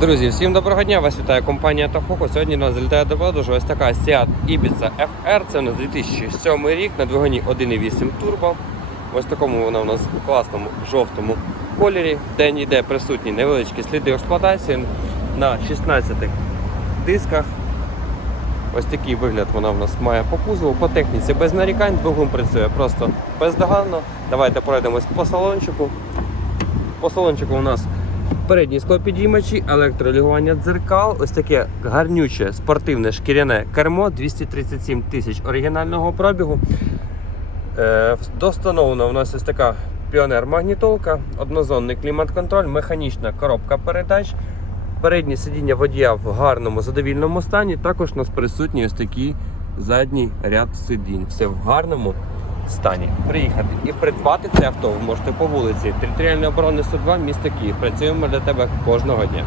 Друзі, всім доброго дня! Вас вітає компанія Тафоко. Сьогодні нас залітає до продажу ось така Seat Ibiza FR. Це у нас 2007 рік на двигуні 1.8 турбо. Ось такому вона у нас у класному жовтому кольорі, де ніде присутні невеличкі сліди експлуатації на 16 дисках. Ось такий вигляд вона в нас має по кузову, по техніці без нарікань, двигун працює просто бездоганно. Давайте пройдемось по салончику. По салончику у нас передні склопідіймачі, електролігування дзеркал, ось таке гарнюче спортивне шкіряне кермо, 237 тисяч оригінального пробігу. Е, достановлена у нас ось така піонер-магнітолка, однозонний клімат-контроль, механічна коробка передач. Переднє сидіння водія в гарному задовільному стані. Також у нас присутній ось такий задній ряд сидінь. Все в гарному стані. Приїхати і придбати це авто ви можете по вулиці Територіальної оборони 102 місто Київ. Працюємо для тебе кожного дня.